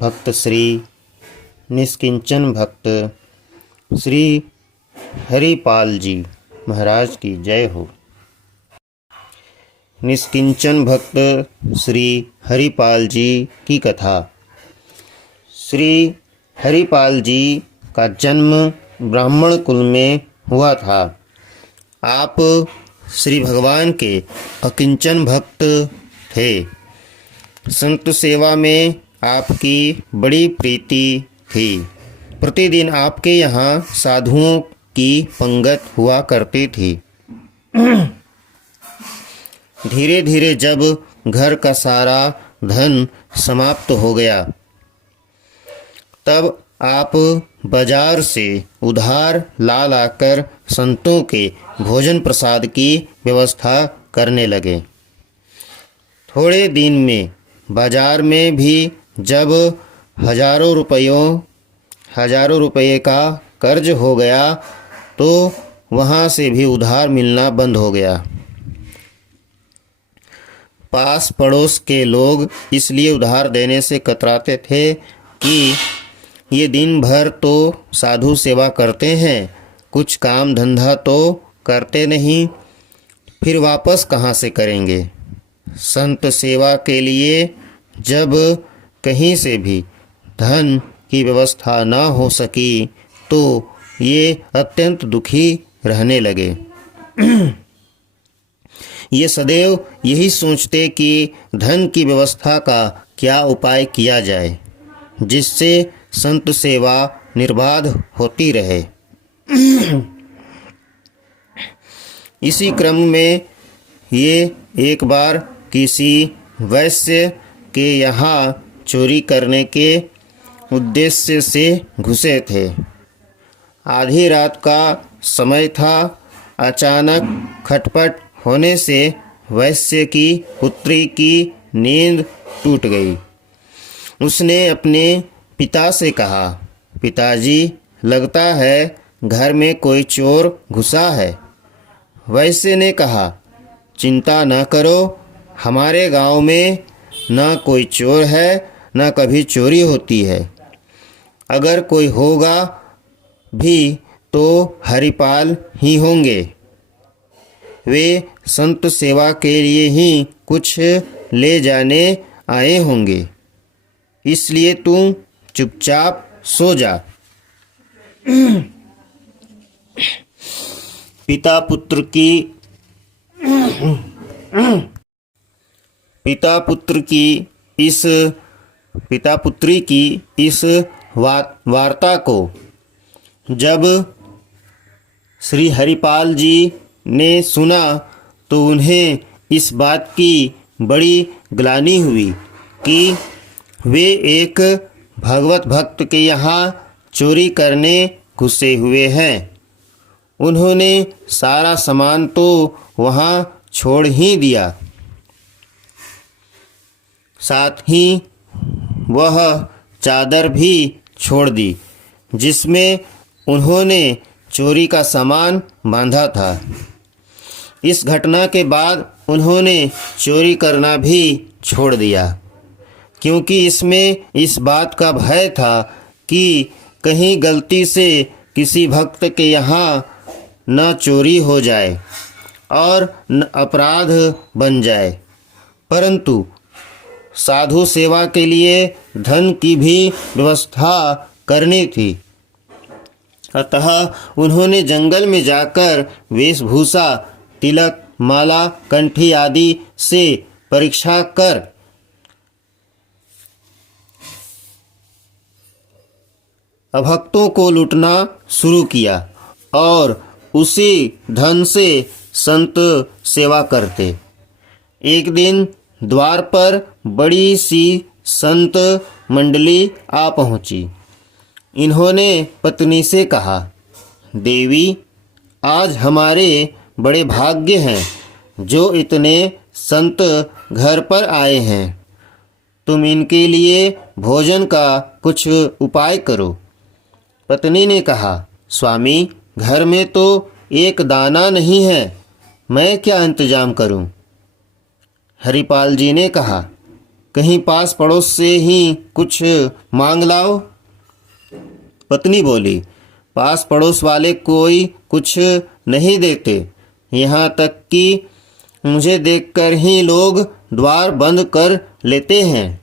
भक्त श्री निष्किंचन भक्त श्री हरिपाल जी महाराज की जय हो। निष्किंचन भक्त श्री हरिपाल जी की कथा। श्री हरिपाल जी का जन्म ब्राह्मण कुल में हुआ था। आप श्री भगवान के अकिंचन भक्त थे। संत सेवा में आपकी बड़ी प्रीति थी। प्रतिदिन आपके यहाँ साधुओं की पंगत हुआ करती थी। धीरे धीरे जब घर का सारा धन समाप्त हो गया, तब आप बाजार से उधार ला लाकर संतों के भोजन प्रसाद की व्यवस्था करने लगे। थोड़े दिन में बाजार में भी जब हजारों रुपये का कर्ज हो गया, तो वहाँ से भी उधार मिलना बंद हो गया। पास पड़ोस के लोग इसलिए उधार देने से कतराते थे कि ये दिन भर तो साधु सेवा करते हैं, कुछ काम धंधा तो करते नहीं, फिर वापस कहाँ से करेंगे। संत सेवा के लिए जब कहीं से भी धन की व्यवस्था न हो सकी, तो ये अत्यंत दुखी रहने लगे। ये सदैव यही सोचते कि धन की व्यवस्था का क्या उपाय किया जाए, जिससे संत सेवा निर्बाध होती रहे। इसी क्रम में ये एक बार किसी वैश्य के यहाँ चोरी करने के उद्देश्य से घुसे थे। आधी रात का समय था। अचानक खटपट होने से वैश्य की पुत्री की नींद टूट गई। उसने अपने पिता से कहा, पिताजी, लगता है घर में कोई चोर घुसा है। वैश्य ने कहा, चिंता न करो, हमारे गांव में न कोई चोर है, न कभी चोरी होती है। अगर कोई होगा भी तो हरिपाल ही होंगे। वे संत सेवा के लिए ही कुछ ले जाने आए होंगे, इसलिए तुम चुपचाप सो जा। पिता पुत्री की इस वार्ता को जब श्री हरिपाल जी ने सुना, तो उन्हें इस बात की बड़ी ग्लानि हुई कि वे एक भगवत भक्त के यहाँ चोरी करने घुसे हुए हैं। उन्होंने सारा सामान तो वहाँ छोड़ ही दिया, साथ ही वह चादर भी छोड़ दी जिसमें उन्होंने चोरी का सामान बांधा था। इस घटना के बाद उन्होंने चोरी करना भी छोड़ दिया, क्योंकि इसमें इस बात का भय था कि कहीं गलती से किसी भक्त के यहाँ न चोरी हो जाए और न अपराध बन जाए। परंतु साधु सेवा के लिए धन की भी व्यवस्था करनी थी। अतः उन्होंने जंगल में जाकर वेशभूषा, तिलक, माला, कंठी आदि से परीक्षा कर अभक्तों को लूटना शुरू किया और उसी धन से संत सेवा करते। एक दिन द्वार पर बड़ी सी संत मंडली आ पहुंची। इन्होंने पत्नी से कहा, देवी, आज हमारे बड़े भाग्य हैं जो इतने संत घर पर आए हैं। तुम इनके लिए भोजन का कुछ उपाय करो। पत्नी ने कहा, स्वामी, घर में तो एक दाना नहीं है, मैं क्या इंतजाम करूं? हरिपाल जी ने कहा, कहीं पास पड़ोस से ही कुछ मांग लाओ। पत्नी बोली, पास पड़ोस वाले कोई कुछ नहीं देते, यहाँ तक कि मुझे देखकर ही लोग द्वार बंद कर लेते हैं।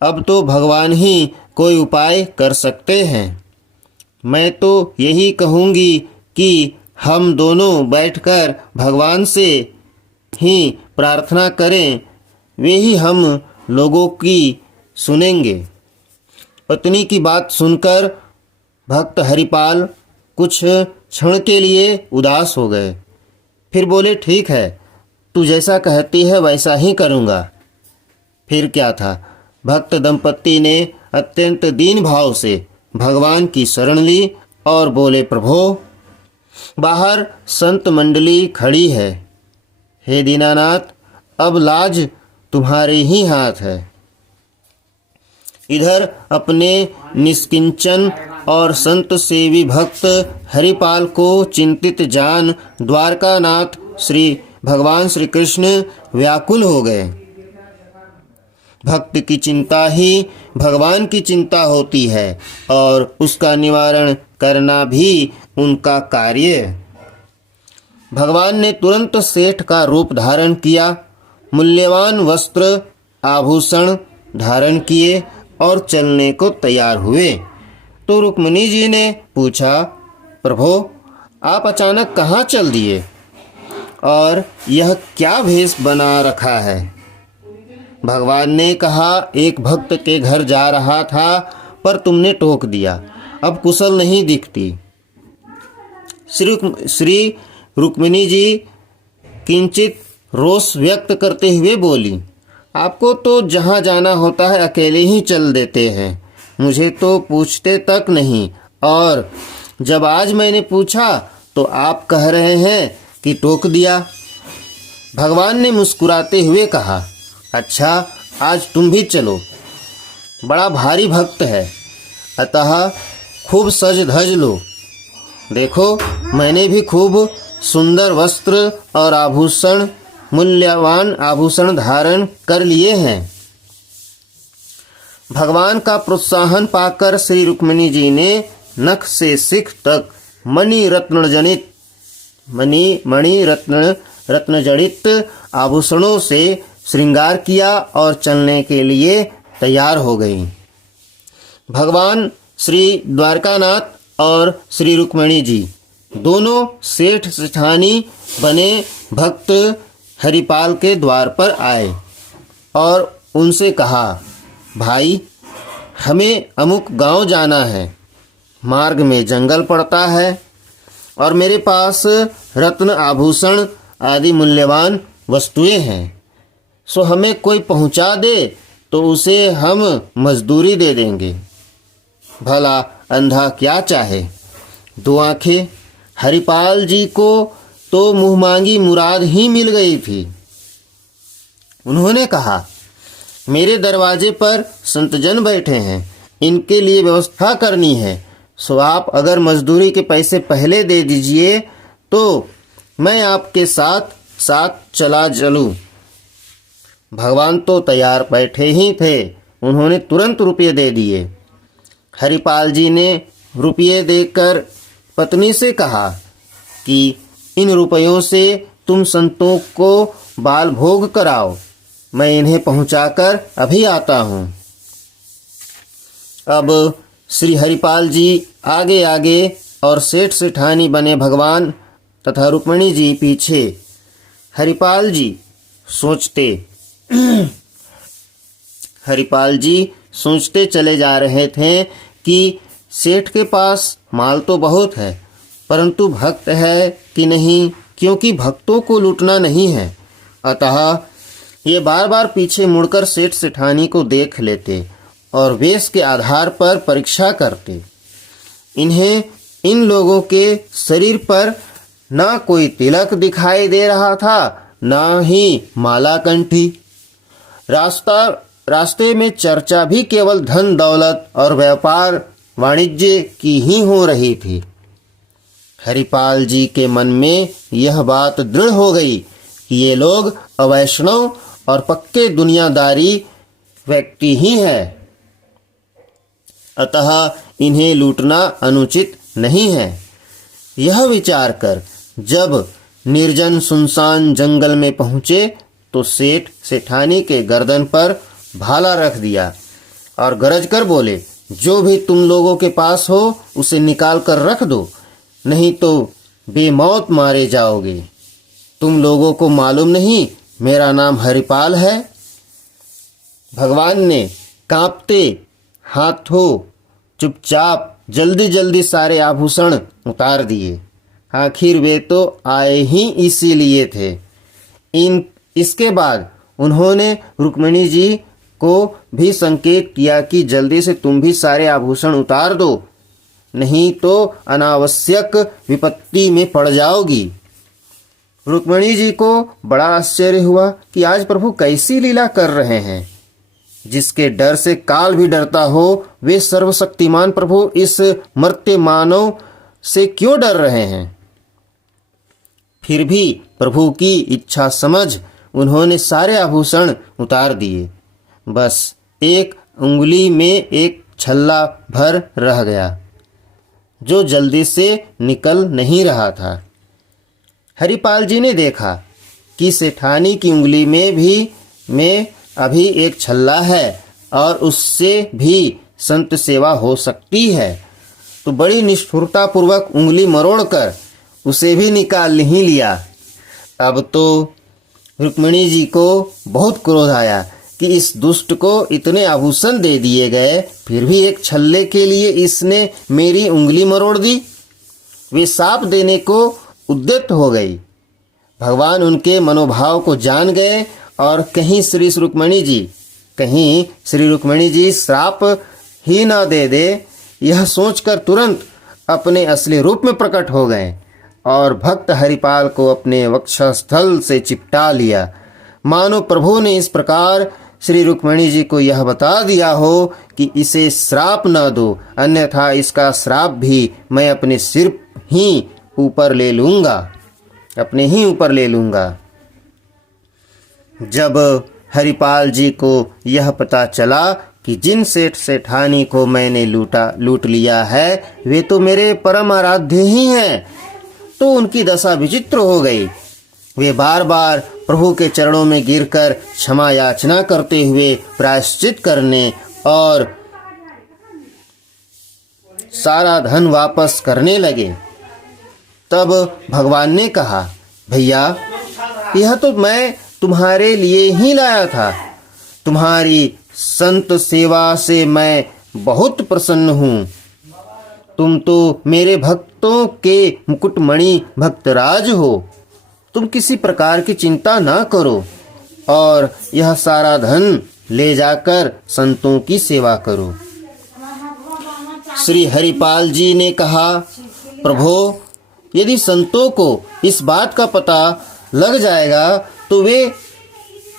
अब तो भगवान ही कोई उपाय कर सकते हैं। मैं तो यही कहूँगी कि हम दोनों बैठकर भगवान से ही प्रार्थना करें, वे ही हम लोगों की सुनेंगे। पत्नी की बात सुनकर भक्त हरिपाल कुछ क्षण के लिए उदास हो गए। फिर बोले, ठीक है, तू जैसा कहती है वैसा ही करूँगा। फिर क्या था, भक्त दंपत्ति ने अत्यंत दीन भाव से भगवान की शरण ली और बोले, प्रभो, बाहर संत मंडली खड़ी है। हे दीनानाथ, अब लाज तुम्हारे ही हाथ है। इधर अपने निष्किंचन और संत सेवी भक्त हरिपाल को चिंतित जान द्वारकानाथ भगवान श्री कृष्ण व्याकुल हो गए। भक्त की चिंता ही भगवान की चिंता होती है और उसका निवारण करना भी उनका कार्य। भगवान ने तुरंत सेठ का रूप धारण किया, मूल्यवान वस्त्र आभूषण धारण किए और चलने को तैयार हुए। तो रुक्मिणी जी ने पूछा, प्रभो, आप अचानक कहाँ चल दिए और यह क्या भेष बना रखा है? भगवान ने कहा, एक भक्त के घर जा रहा था पर तुमने टोक दिया, अब कुशल नहीं दिखती। श्री रुक्मिणी जी किंचित रोष व्यक्त करते हुए बोली, आपको तो जहाँ जाना होता है अकेले ही चल देते हैं, मुझे तो पूछते तक नहीं, और जब आज मैंने पूछा तो आप कह रहे हैं कि टोक दिया। भगवान ने मुस्कुराते हुए कहा, अच्छा, आज तुम भी चलो, बड़ा भारी भक्त है, अतः खूब सज धज लो। देखो, मैंने भी खूब सुंदर वस्त्र और आभूषण, मूल्यवान आभूषण धारण कर लिए हैं। भगवान का प्रोत्साहन पाकर श्री रुक्मिणी जी ने नख से सिख तक मणि रत्न जड़ित आभूषणों से श्रृंगार किया और चलने के लिए तैयार हो गई। भगवान श्री द्वारकानाथ और श्री रुक्मिणी जी दोनों सेठ सेठानी बने भक्त हरिपाल के द्वार पर आए और उनसे कहा, भाई, हमें अमुक गांव जाना है, मार्ग में जंगल पड़ता है और मेरे पास रत्न आभूषण आदि मूल्यवान वस्तुएं हैं, सो हमें कोई पहुंचा दे तो उसे हम मजदूरी दे देंगे। भला अंधा क्या चाहे। दो आंखें हरिपाल जी को तो मुँह मांगी मुराद ही मिल गई थी। उन्होंने कहा, मेरे दरवाजे पर संतजन बैठे हैं, इनके लिए व्यवस्था करनी है, सो आप अगर मजदूरी के पैसे पहले दे दीजिए तो मैं आपके साथ साथ चला चलूं। भगवान तो तैयार बैठे ही थे, उन्होंने तुरंत रुपये दे दिए। हरिपाल जी ने रुपये देकर पत्नी से कहा कि इन रुपयों से तुम संतों को बाल भोग कराओ, मैं इन्हें पहुंचाकर अभी आता हूं। अब श्री हरिपाल जी आगे आगे और सेठ सेठानी बने भगवान तथा रुक्मिणी जी पीछे। हरिपाल जी सोचते चले जा रहे थे कि सेठ के पास माल तो बहुत है, परंतु भक्त है कि नहीं, क्योंकि भक्तों को लूटना नहीं है। अतः ये बार बार पीछे मुड़कर सेठ सेठानी को देख लेते और वेश के आधार पर परीक्षा करते। इन्हें इन लोगों के शरीर पर ना कोई तिलक दिखाई दे रहा था, ना ही माला कंठी। रास्ते में चर्चा भी केवल धन दौलत और व्यापार वाणिज्य की ही हो रही थी। हरिपाल जी के मन में यह बात दृढ़ हो गई कि ये लोग अवैष्णव और पक्के दुनियादारी व्यक्ति ही है, अतः इन्हें लूटना अनुचित नहीं है। यह विचार कर जब निर्जन सुनसान जंगल में पहुंचे तो सेठ सेठानी के गर्दन पर भाला रख दिया और गरज कर बोले, जो भी तुम लोगों के पास हो उसे निकाल कर रख दो, नहीं तो बेमौत मारे जाओगे। तुम लोगों को मालूम नहीं मेरा नाम हरिपाल है। भगवान ने कांपते हाथों चुपचाप जल्दी जल्दी सारे आभूषण उतार दिए। आखिर वे तो आए ही इसीलिए थे। इसके बाद उन्होंने रुक्मिणी जी को भी संकेत किया कि जल्दी से तुम भी सारे आभूषण उतार दो, नहीं तो अनावश्यक विपत्ति में पड़ जाओगी। रुक्मिणी जी को बड़ा आश्चर्य हुआ कि आज प्रभु कैसी लीला कर रहे हैं। जिसके डर से काल भी डरता हो, वे सर्वशक्तिमान प्रभु इस मर्त्य मानव से क्यों डर रहे हैं। फिर भी प्रभु की इच्छा समझ उन्होंने सारे आभूषण उतार दिए। बस एक उंगली में एक छल्ला भर रह गया, जो जल्दी से निकल नहीं रहा था। हरिपाल जी ने देखा कि सेठानी की उंगली में अभी एक छल्ला है और उससे भी संत सेवा हो सकती है, तो बड़ी निष्ठुरता पूर्वक उंगली मरोड़कर उसे भी निकाल ही लिया। अब तो रुक्मिणी जी को बहुत क्रोध आया कि इस दुष्ट को इतने आभूषण दे दिए गए, फिर भी एक छल्ले के लिए इसने मेरी उंगली मरोड़ दी। वे शाप देने को उद्यत हो गई। भगवान उनके मनोभाव को जान गए और कहीं श्री रुक्मिणी जी श्राप ही न दे दे, यह सोचकर तुरंत अपने असली रूप में प्रकट हो गए और भक्त हरिपाल को अपने वक्षस्थल से चिपटा लिया। मानो प्रभु ने इस प्रकार श्री रुक्मिणी जी को यह बता दिया हो कि इसे श्राप न दो, अन्यथा इसका श्राप भी मैं अपने सिर ही ऊपर ले लूंगा। जब हरिपाल जी को यह पता चला कि जिन सेठ सेठानी को मैंने लूट लिया है वे तो मेरे परम आराध्य ही हैं, तो उनकी दशा विचित्र हो गई। वे बार बार प्रभु के चरणों में गिरकर क्षमा याचना करते हुए प्रायश्चित करने और सारा धन वापस करने लगे। तब भगवान ने कहा, भैया यह तो मैं तुम्हारे लिए ही लाया था। तुम्हारी संत सेवा से मैं बहुत प्रसन्न हूँ। तुम तो मेरे भक्तों के मुकुटमणि भक्तराज हो। तुम किसी प्रकार की चिंता ना करो और यह सारा धन ले जाकर संतों की सेवा करो। श्री हरिपाल जी ने कहा, प्रभो यदि संतों को इस बात का पता लग जाएगा तो वे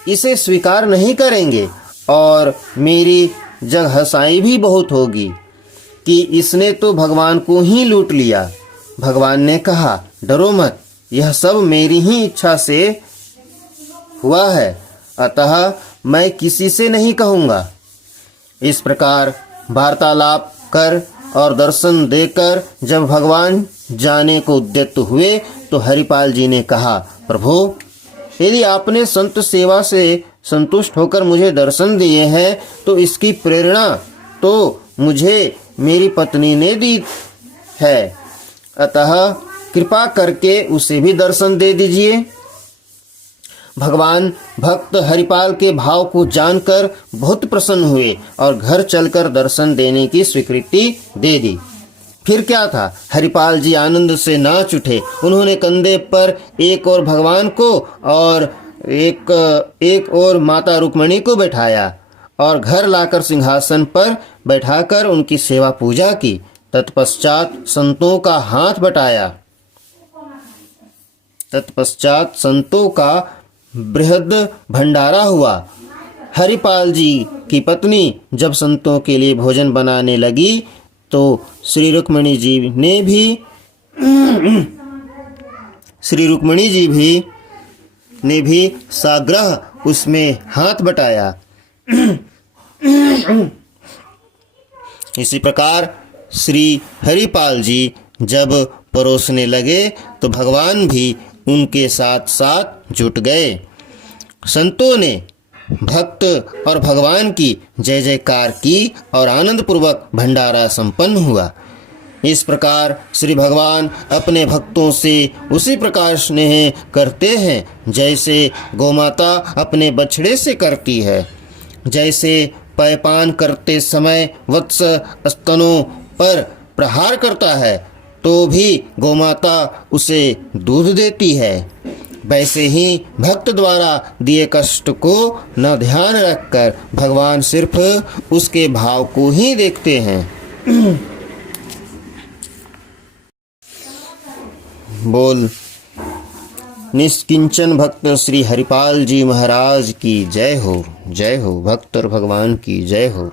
इसे स्वीकार नहीं करेंगे और मेरी जग हंसाई भी बहुत होगी कि इसने तो भगवान को ही लूट लिया। भगवान ने कहा, डरो मत, यह सब मेरी ही इच्छा से हुआ है, अतः मैं किसी से नहीं कहूँगा। इस प्रकार वार्तालाप कर और दर्शन देकर जब भगवान जाने को उद्यत हुए तो हरिपाल जी ने कहा, प्रभु यदि आपने संत सेवा से संतुष्ट होकर मुझे दर्शन दिए हैं तो इसकी प्रेरणा तो मुझे मेरी पत्नी ने दी है, अतः कृपा करके उसे भी दर्शन दे दीजिए। भगवान भक्त हरिपाल के भाव को जानकर बहुत प्रसन्न हुए और घर चलकर दर्शन देने की स्वीकृति दे दी। फिर क्या था, हरिपाल जी आनंद से नाच उठे। उन्होंने कंधे पर एक और भगवान को और एक और माता रुक्मिणी को बैठाया और घर लाकर सिंहासन पर बैठाकर उनकी सेवा पूजा की। तत्पश्चात संतों का बृहद भंडारा हुआ। हरिपाल जी की पत्नी जब संतों के लिए भोजन बनाने लगी तो श्री रुक्मिणी जी ने भी साग्रह उसमें हाथ बटाया। इसी प्रकार श्री हरिपाल जी जब परोसने लगे तो भगवान भी उनके साथ साथ जुट गए। संतों ने भक्त और भगवान की जय जयकार की और आनंद पूर्वक भंडारा संपन्न हुआ। इस प्रकार श्री भगवान अपने भक्तों से उसी प्रकार स्नेह करते हैं जैसे गोमाता अपने बछड़े से करती है। जैसे पान करते समय वत्स स्तनों पर प्रहार करता है तो भी गोमाता उसे दूध देती है, वैसे ही भक्त द्वारा दिए कष्ट को न ध्यान रखकर भगवान सिर्फ उसके भाव को ही देखते हैं। बोल निष्किंचन भक्त श्री हरिपाल जी महाराज की जय हो, जय हो। भक्त और भगवान की जय हो।